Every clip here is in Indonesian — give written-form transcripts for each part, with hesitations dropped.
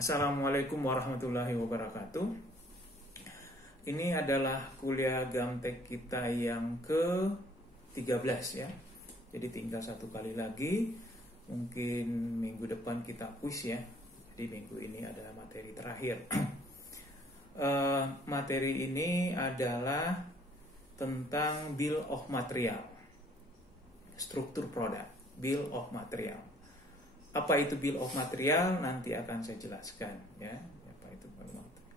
Assalamualaikum warahmatullahi wabarakatuh. Ini adalah kuliah Gamtek kita yang ke-13 ya. Jadi tinggal satu kali lagi. Mungkin minggu depan kita kuis ya. Jadi minggu ini adalah materi terakhir. Materi ini adalah tentang Bill of Material. Struktur produk, Bill of Material. Apa itu Bill of Material nanti akan saya jelaskan ya. Apa itu Bill of Material.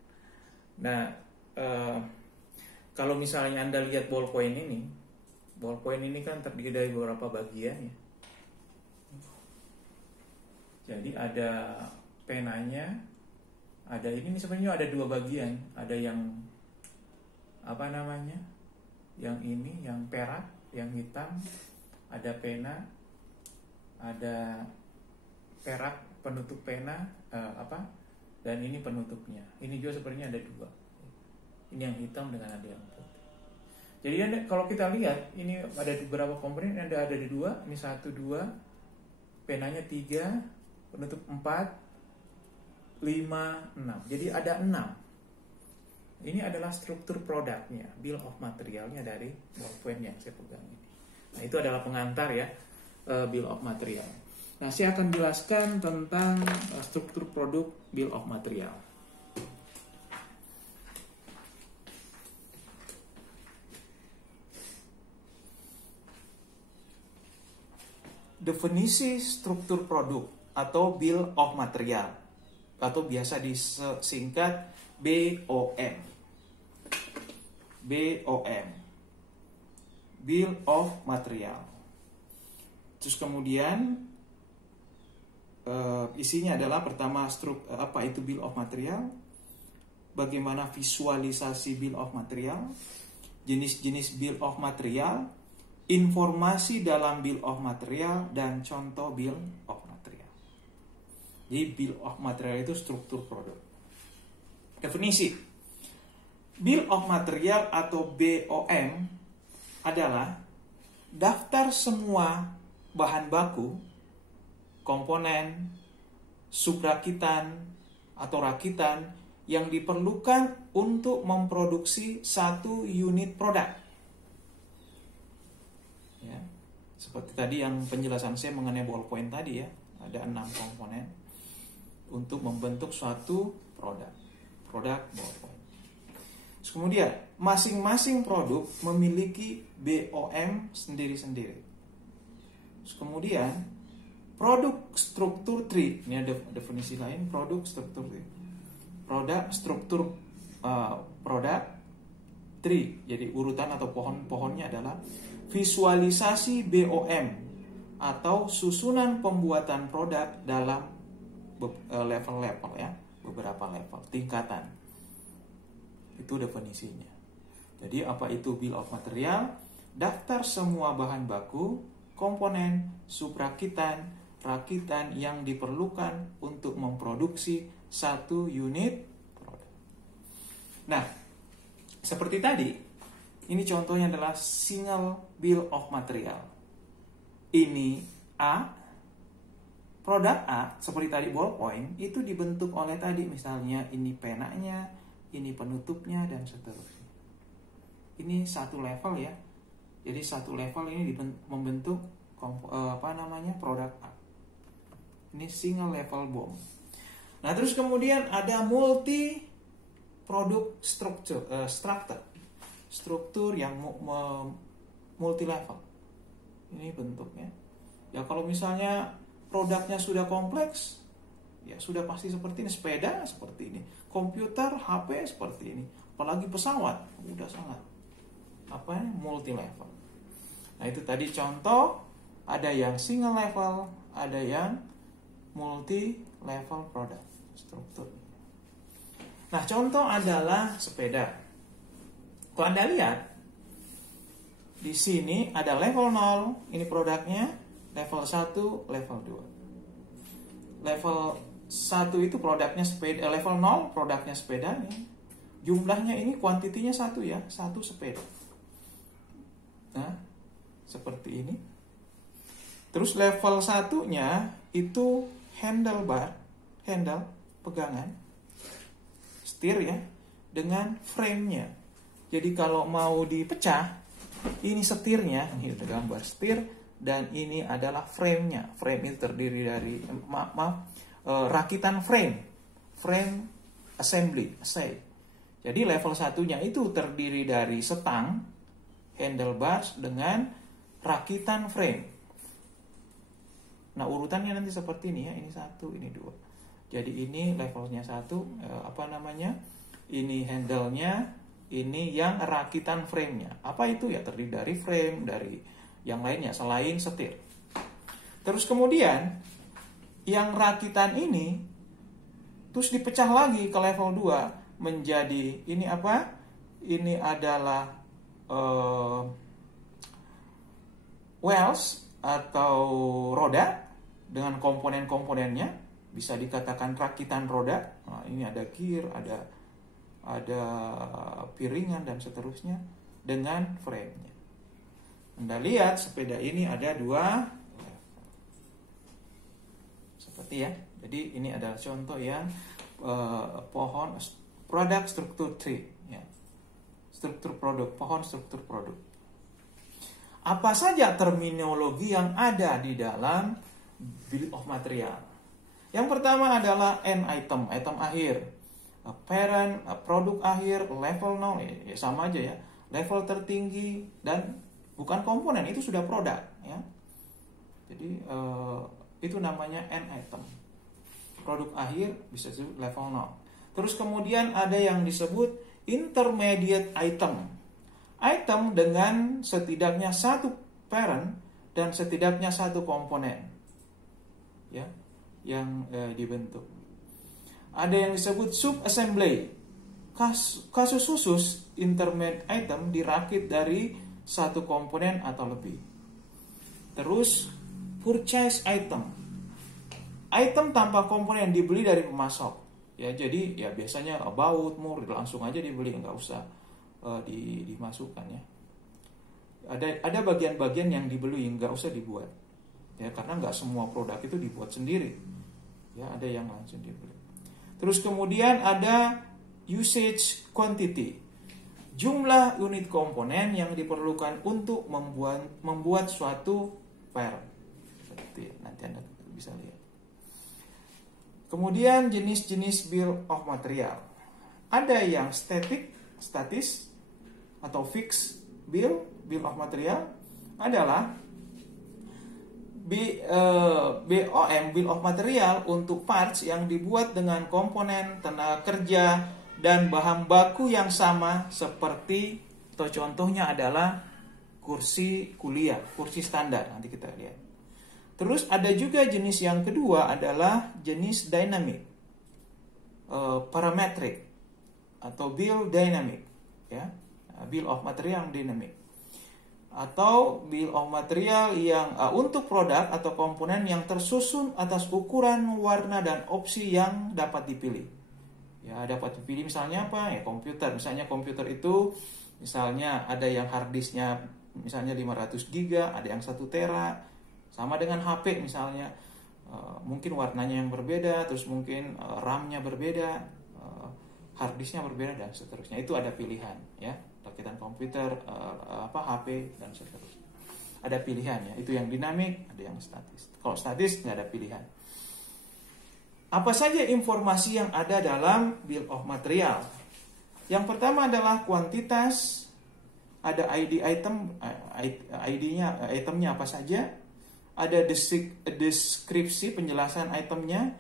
Nah, kalau misalnya Anda lihat ballpoint ini kan terdiri dari beberapa bagian ya. Jadi ada penanya, ada ini sebenarnya ada dua bagian, ada yang apa namanya, yang ini, yang perak, yang hitam, ada pena, ada perak penutup pena dan ini penutupnya. Ini juga sebenarnya ada dua. Ini yang hitam dengan ada yang putih. Jadi kalau kita lihat ini ada beberapa komponen, ada di dua. Ini 1, 2, penanya 3, penutup 4, 5, 6. Jadi ada 6. Ini adalah struktur produknya, bill of materialnya dari ballpoint yang saya pegang ini. Nah itu adalah pengantar ya, bill of material. Nah, saya akan jelaskan tentang struktur produk bill of material. Definisi struktur produk atau bill of material atau biasa disingkat BOM. BOM. Bill of material. Terus kemudian isinya adalah pertama apa itu bill of material, bagaimana visualisasi bill of material, jenis-jenis bill of material, informasi dalam bill of material, dan contoh bill of material. Jadi bill of material itu struktur produk. Definisi bill of material atau BOM adalah daftar semua bahan baku, komponen, subrakitan atau rakitan yang diperlukan untuk memproduksi satu unit produk. Ya, seperti tadi yang penjelasan saya mengenai ballpoint tadi ya, ada 6 komponen untuk membentuk suatu produk ballpoint. Terus kemudian masing-masing produk memiliki BOM sendiri-sendiri. Terus kemudian produk struktur tree, ini ada definisi lain, produk struktur tree. Produk tree, jadi urutan atau pohon-pohonnya adalah visualisasi BOM atau susunan pembuatan produk dalam level-level ya, beberapa level, tingkatan. Itu definisinya. Jadi apa itu bill of material? Daftar semua bahan baku, komponen, subrakitan, rakitan yang diperlukan untuk memproduksi satu unit produk. Nah, seperti tadi, ini contohnya adalah single bill of material. Ini A, produk A, seperti tadi ballpoint, itu dibentuk oleh tadi, misalnya ini penanya, ini penutupnya, dan seterusnya. Ini satu level ya. Jadi satu level ini membentuk produk A. Ini single level BOM. Nah, terus kemudian ada multi produk struktur yang multi level. Ini bentuknya. Ya kalau misalnya produknya sudah kompleks, ya sudah pasti seperti ini. Sepeda seperti ini, komputer, HP seperti ini. Apalagi pesawat, udah sangat multi level. Nah, itu tadi contoh, ada yang single level, ada yang multi level product struktur. Nah, contoh adalah sepeda. Kalau Anda lihat di sini ada level 0, ini produknya, level 1, level 2. Level 1 itu produknya sepeda, level 0 produknya sepedanya. Jumlahnya ini kuantitinya 1 ya, 1 sepeda. Nah, seperti ini. Terus level 1-nya itu handle. pegangan, setir ya, dengan frame-nya. Jadi kalau mau dipecah, ini setirnya, ini ada gambar setir, dan ini adalah frame-nya. Frame itu terdiri dari rakitan frame assembly. Jadi level satunya itu terdiri dari setang, handlebars dengan rakitan frame. Nah, urutannya nanti seperti ini ya, ini 1, ini 2. Jadi ini levelnya 1, ini handle-nya, ini yang rakitan frame-nya. Apa itu ya? Terdiri dari frame, dari yang lainnya selain setir. Terus kemudian yang rakitan ini terus dipecah lagi ke level 2 menjadi ini apa? Ini adalah wheels atau roda dengan komponen-komponennya, bisa dikatakan rakitan roda. Nah, ini ada gear, ada piringan dan seterusnya dengan frame-nya. Anda lihat sepeda ini ada 2 seperti ya. Jadi ini adalah contoh yang pohon product struktur tree ya. Struktur produk, pohon struktur produk. Apa saja terminologi yang ada di dalam bill of material? Yang pertama adalah end item, item akhir. Parent, produk akhir, level 0, ya sama aja ya. Level tertinggi dan bukan komponen, itu sudah produk ya. Jadi itu namanya end item. Produk akhir bisa disebut level 0. Terus kemudian ada yang disebut intermediate item. Item dengan setidaknya 1 parent dan setidaknya 1 komponen ya, yang dibentuk. Ada yang disebut sub-assembly. Kasus khusus intermediate item dirakit dari 1 komponen atau lebih. Terus purchase item. Item tanpa komponen dibeli dari pemasok. Ya, jadi ya biasanya about, more, langsung aja dibeli, nggak usah dimasukkan ya. Ada bagian-bagian yang dibeli, nggak usah dibuat ya, karena nggak semua produk itu dibuat sendiri ya, ada yang langsung dibeli. Terus kemudian ada usage quantity, jumlah unit komponen yang diperlukan untuk membuat suatu part. Seperti nanti Anda bisa lihat. Kemudian jenis-jenis bill of material, ada yang statis atau fixed bill of material adalah BOM, bill of material untuk parts yang dibuat dengan komponen, tenaga kerja, dan bahan baku yang sama seperti, atau contohnya adalah kursi kuliah, kursi standar, nanti kita lihat. Terus ada juga jenis yang kedua adalah jenis dynamic, parametric, atau bill dynamic ya. Bill of material dynamic, atau bill of material yang untuk produk atau komponen yang tersusun atas ukuran, warna, dan opsi yang dapat dipilih. Ya, dapat dipilih misalnya apa? Ya, komputer. Misalnya komputer itu misalnya ada yang hard disknya misalnya 500 GB, ada yang 1 tera. Sama dengan HP misalnya, mungkin warnanya yang berbeda, terus mungkin RAM-nya berbeda, hard disknya berbeda, dan seterusnya. Itu ada pilihan ya. Rakitan komputer, HP, dan seterusnya. Ada pilihan ya. Itu yang dinamik, ada yang statis. Kalau statis nggak ada pilihan. Apa saja informasi yang ada dalam bill of material? Yang pertama adalah kuantitas, ada ID item, ID-nya, itemnya apa saja, ada deskripsi penjelasan itemnya,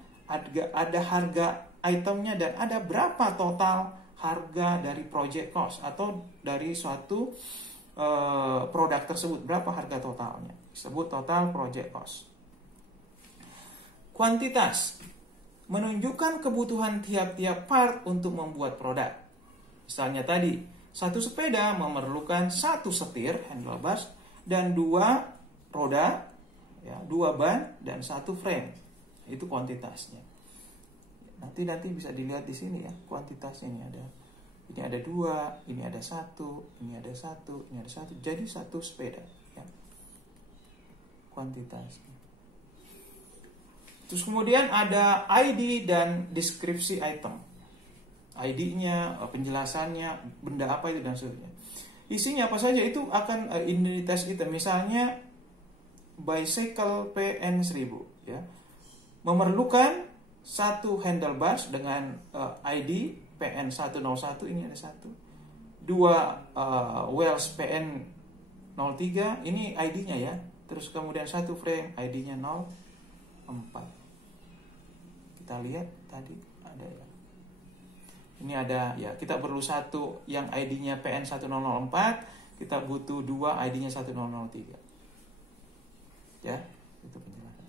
ada harga itemnya, dan ada berapa total harga dari project cost atau dari suatu produk tersebut, berapa harga totalnya, disebut total project cost. Kuantitas menunjukkan kebutuhan tiap-tiap part untuk membuat produk. Misalnya tadi, satu sepeda memerlukan 1 setir handlebars dan 2 roda, ya, 2 ban dan 1 frame. Itu kuantitasnya. Nanti bisa dilihat di sini ya, kuantitasnya ini ada. Ini ada 2, ini ada 1, ini ada 1, ini ada 1. Jadi 1 sepeda ya. Kuantitasnya. Terus kemudian ada ID dan deskripsi item. ID-nya, penjelasannya, benda apa itu dan seterusnya. Isinya apa saja itu akan identitas item. Misalnya bicycle PN1000 ya. Memerlukan satu handlebars dengan ID PN101, ini ada satu. Dua wheels PN03, ini ID-nya ya. Terus kemudian satu frame ID-nya 04. Kita lihat tadi ada ya. Ini ada ya, kita perlu satu yang ID-nya PN1004, kita butuh dua ID-nya 1003. Ya, itu penjelasan.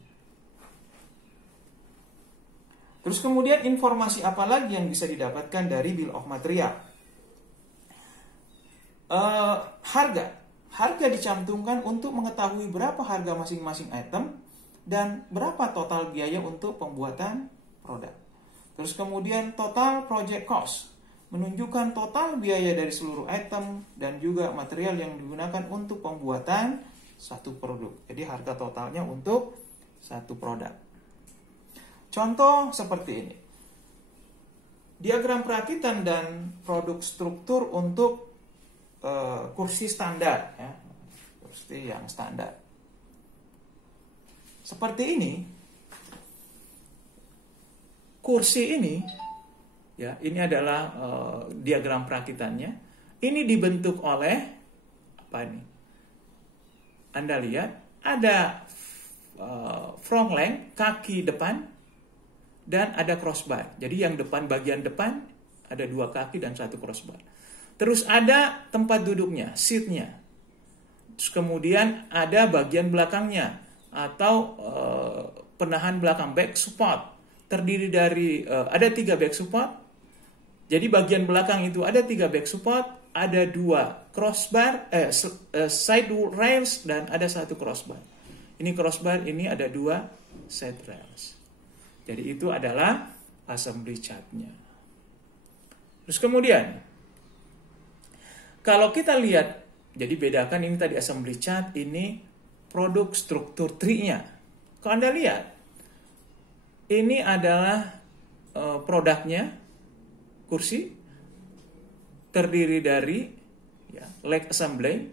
Terus kemudian informasi apa lagi yang bisa didapatkan dari bill of material? Harga dicantumkan untuk mengetahui berapa harga masing-masing item dan berapa total biaya untuk pembuatan produk. Terus kemudian total project cost, menunjukkan total biaya dari seluruh item dan juga material yang digunakan untuk pembuatan satu produk. Jadi harga totalnya untuk satu produk. Contoh seperti ini. Diagram perakitan dan produk struktur untuk kursi standar, ya. Kursi yang standar. Seperti ini. Kursi ini, ya, ini adalah diagram perakitannya. Ini dibentuk oleh apa ini? Anda lihat ada front length, kaki depan, dan ada crossbar. Jadi yang depan, bagian depan ada dua kaki dan satu crossbar. Terus ada tempat duduknya, seatnya. Terus kemudian ada bagian belakangnya atau penahan belakang, back support. Terdiri dari ada 3 back support. Jadi bagian belakang itu ada 3 back support, ada 2 crossbar, side rails dan ada 1 crossbar. Ini crossbar, ini ada 2 side rails. Jadi itu adalah assembly chart-nya. Terus kemudian kalau kita lihat, jadi bedakan ini tadi assembly chart, ini produk struktur tree-nya. Kalau Anda lihat, ini adalah produknya, kursi, terdiri dari ya, leg assembly,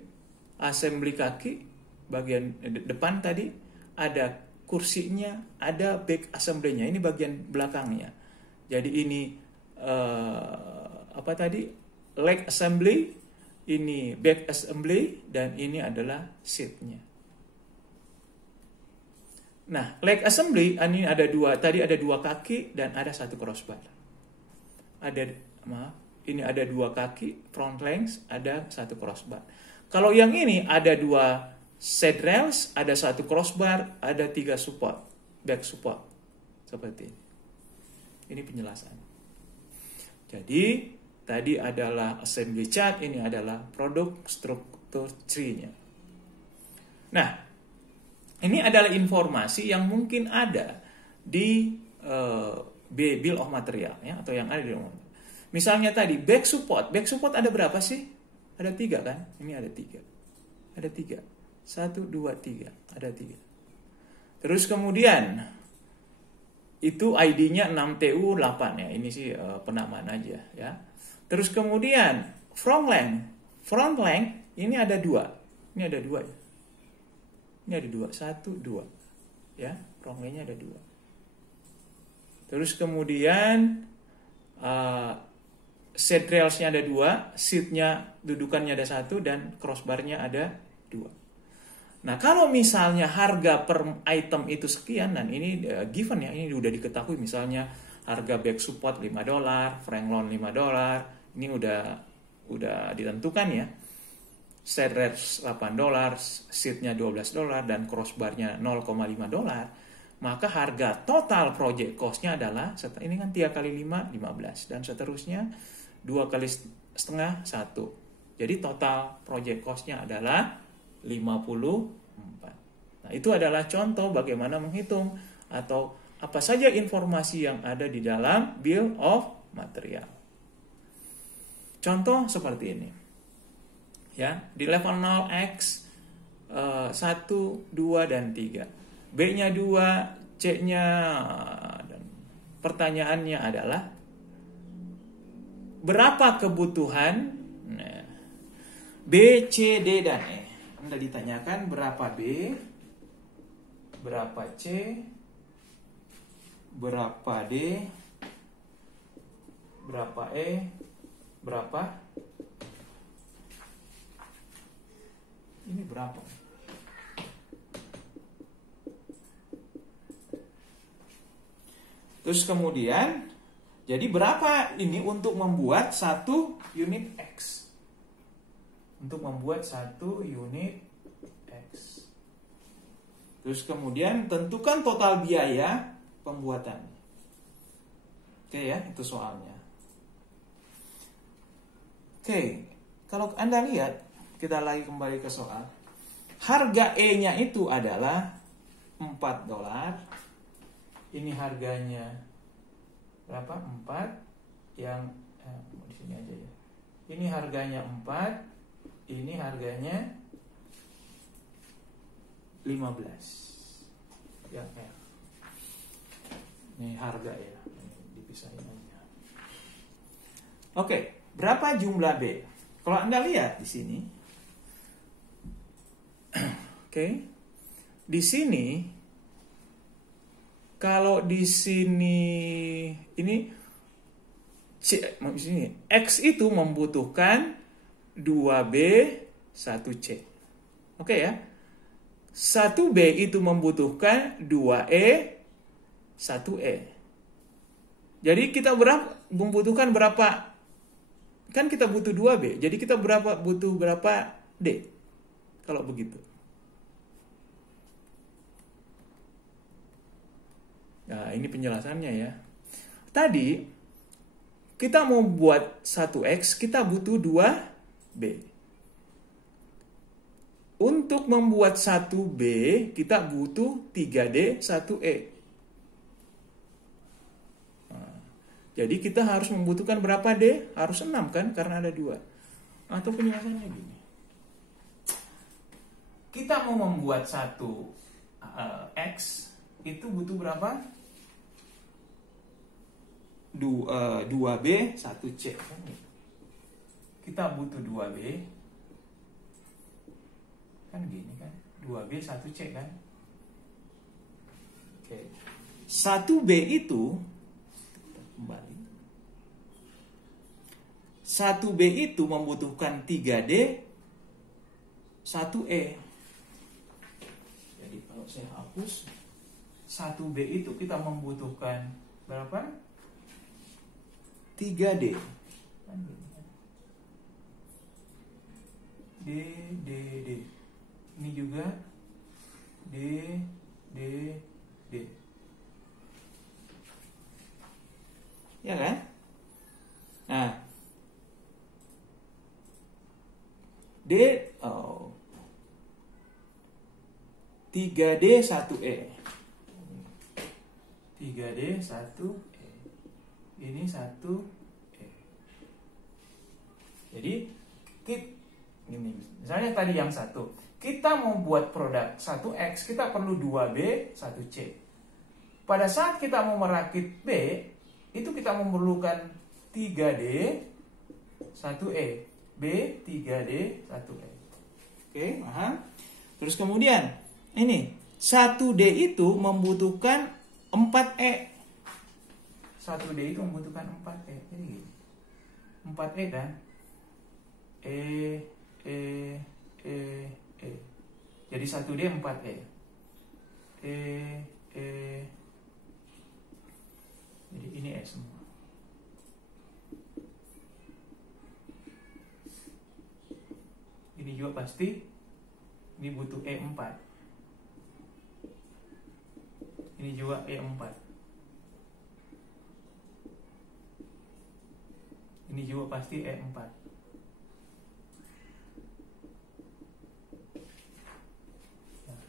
assembly kaki, bagian depan tadi, ada kursinya, ada back assembly-nya, ini bagian belakangnya. Jadi ini apa tadi? Leg assembly, ini back assembly, dan ini adalah seat-nya. Nah, leg assembly ini ada 2, tadi ada 2 kaki dan ada 1 crossbar. Ini ada 2 kaki, front length, ada 1 crossbar. Kalau yang ini ada 2 side rails, ada 1 crossbar, ada 3 support, back support. Seperti ini. Ini penjelasan. Jadi, tadi adalah assembly chart, ini adalah produk struktur tree-nya. Nah, ini adalah informasi yang mungkin ada di bill of material, ya, atau yang ada di rumah. Misalnya tadi back support ada berapa sih? Ada 3 kan? Ini ada 3. Ada 3. 1, 2, 3. Ada 3. Terus kemudian itu ID-nya 6TU8 ya. Ini sih penamaan aja ya. Terus kemudian front length ini ada 2. Ini ada 2 ya. Ini ada 2, 1, 2. Ya, front length-nya ada 2. Terus kemudian seat rails-nya ada 2, seat-nya, dudukannya ada 1, dan crossbar-nya ada 2. Nah, kalau misalnya harga per item itu sekian, dan ini given ya, ini udah diketahui, misalnya harga back support $5, front load $5, ini udah ditentukan ya. Side rails $8, seat-nya $12, dan crossbar-nya $0,5, maka harga total project cost-nya adalah, ini kan 3 kali 5, 15, dan seterusnya 2 kali setengah 1. Jadi total project cost-nya adalah 54. Nah, itu adalah contoh bagaimana menghitung atau apa saja informasi yang ada di dalam bill of material. Contoh seperti ini. Ya, di level 0 X 1, 2 dan 3. B-nya 2, C-nya, dan pertanyaannya adalah berapa kebutuhan B, C, D, dan E. Anda ditanyakan berapa B, berapa C, berapa D, berapa E, berapa? Ini berapa? Terus kemudian, jadi berapa ini untuk membuat satu unit X? Untuk membuat satu unit X. Terus kemudian tentukan total biaya pembuatan. Oke ya, itu soalnya. Oke, kalau Anda lihat, kita lagi kembali ke soal. Harga E-nya itu adalah $4. Ini harganya berapa? 4. Yang di sini aja ya. Ini harganya 4. Ini harganya 15. Yang R. Ini harga ya. Dipisahin aja. Oke, berapa jumlah B? Kalau Anda lihat di sini. Oke. Di sini kalau di sini ini X itu membutuhkan 2B, 1C. Oke ya. 1B itu membutuhkan 2E, 1E. Jadi kita membutuhkan berapa? Kan kita butuh 2B. Jadi kita butuh berapa D? Kalau begitu. Nah, ini penjelasannya ya. Tadi kita mau buat 1X, kita butuh 2B. Untuk membuat 1B, kita butuh 3D, 1E. Nah, jadi kita harus membutuhkan berapa D? Harus 6 kan? Karena ada 2. Atau penjelasannya gini. Kita mau membuat 1 X, itu butuh berapa? 2B, 1C. Kita butuh 2B. Kan gini kan. 2B, 1C kan. Oke. 1B itu kembali. 1B itu membutuhkan 3D, 1E. Jadi kalau saya hapus 1B itu kita membutuhkan berapa? 3D. D, D, D. Ini juga D, D, D. Ya kan? Nah. D, 3D, 1E. 3D, 1E. Ini 1E. Jadi, ini misalnya tadi yang 1. Kita mau buat produk 1X, kita perlu 2B, 1C. Pada saat kita mau merakit B, itu kita memerlukan 3D, 1E. B, 3D, 1E. Oke, paham? Terus kemudian, ini 1D itu membutuhkan 4E. 1D itu membutuhkan 4E. Jadi gini. 4E kan? E. Jadi 1D 4E. Jadi ini E semua. Ini juga pasti. Ini butuh E4. Ini juga E4. Ini juga pasti E4.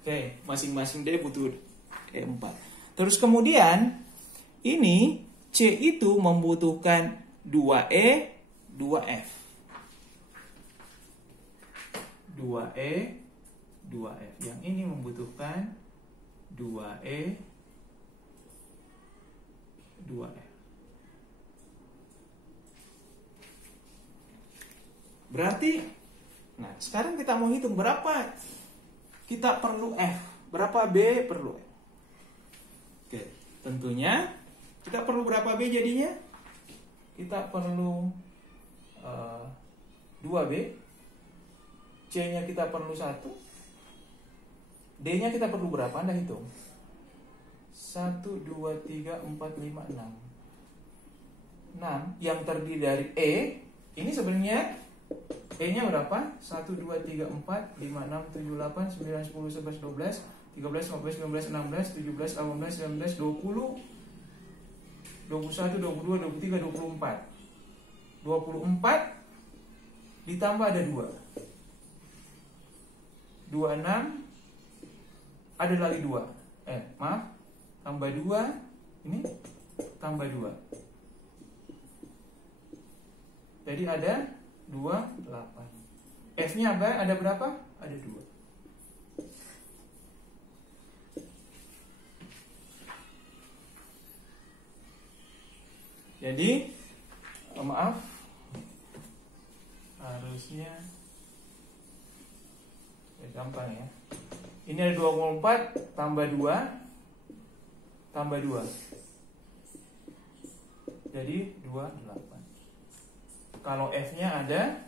Oke, masing-masing D butuh E4. Terus kemudian ini C itu membutuhkan 2E, 2F. 2E, 2F. Yang ini membutuhkan 2E, 2F. Berarti, nah sekarang kita mau hitung berapa kita perlu F, berapa B perlu F. Oke, tentunya kita perlu berapa B jadinya? Kita perlu 2B, C-nya kita perlu 1, D-nya kita perlu berapa? Anda hitung. 1, 2, 3, 4, 5, 6. 6 yang terdiri dari E, ini sebenarnya E-nya berapa? 1, 2, 3, 4, 5, 6, 7, 8, 9, 10, 11, 12, 13, 14, 15, 16, 17, 18, 19, 20, 21, 22, 23, 24. 24 ditambah ada 2. 26 ada lagi 2. Maaf, tambah 2, ini tambah 2. Jadi ada 28. F-nya apa? Ada berapa? Ada 2. Jadi, maaf, harusnya gampang ya. Ini ada 24 tambah 2 tambah 2. Jadi 28. Kalau F-nya ada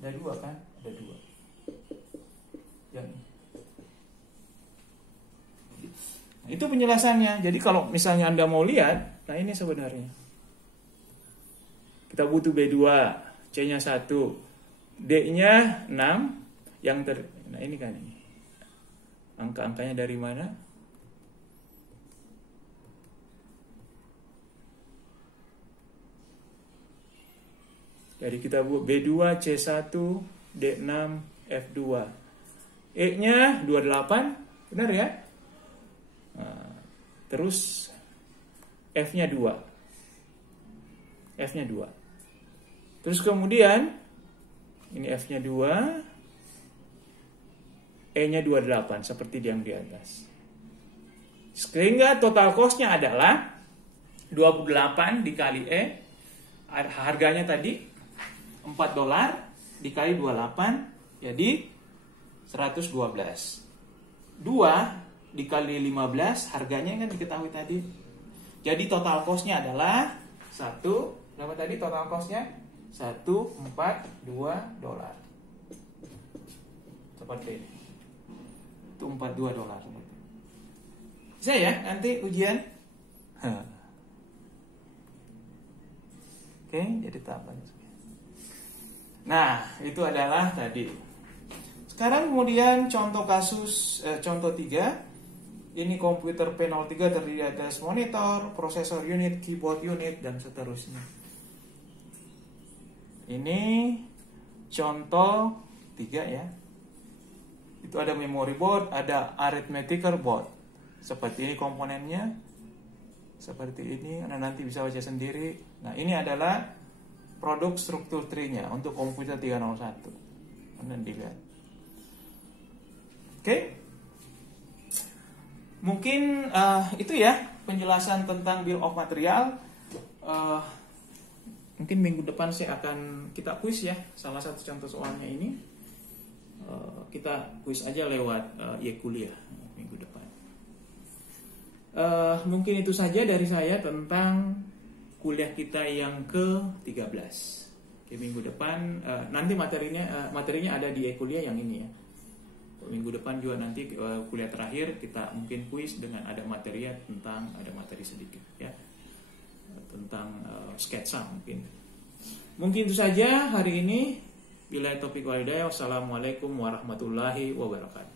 2 kan? Ada 2. Yang nah, itu penjelasannya. Jadi kalau misalnya Anda mau lihat, nah ini sebenarnya. Kita butuh B2, C-nya 1, D-nya 6, nah ini kan ini. Angka-angkanya dari mana? Jadi kita buat B2, C1, D6, F2. E-nya 28, benar ya? Nah, terus F-nya 2. F-nya 2. Terus kemudian ini F-nya 2, E-nya 28 seperti yang di atas. Sehingga total cost-nya adalah 28 dikali E. Harganya tadi $4 dikali 28 jadi 112. 2 dikali 15 harganya kan diketahui tadi. Jadi total cost-nya adalah 1, berapa tadi total cost-nya? $142. Seperti ini. Itu $42. Bisa ya nanti ujian? Oke, jadi tahapannya. Nah, itu adalah tadi. Sekarang kemudian contoh kasus, contoh 3. Ini komputer P03 terdiri atas monitor, prosesor unit, keyboard unit, dan seterusnya. Ini contoh 3 ya. Itu ada memory board, ada arithmetical board. Seperti ini komponennya. Seperti ini, Anda nanti bisa baca sendiri. Nah, ini adalah produk struktur tree-nya untuk komputer 301. Anda dilihat. Oke. Mungkin itu ya penjelasan tentang bill of material. Mungkin minggu depan saya akan kita kuis ya. Salah satu contoh soalnya ini kita kuis aja lewat kuliah minggu depan. Mungkin itu saja dari saya tentang kuliah kita yang ke-13. Oke, minggu depan nanti materinya ada di kuliah yang ini ya. Minggu depan juga nanti kuliah terakhir kita mungkin kuis dengan ada materi sedikit ya. Tentang sketsa mungkin. Mungkin itu saja hari ini. Billahi taufiq wal hidayah. Wassalamualaikum warahmatullahi wabarakatuh.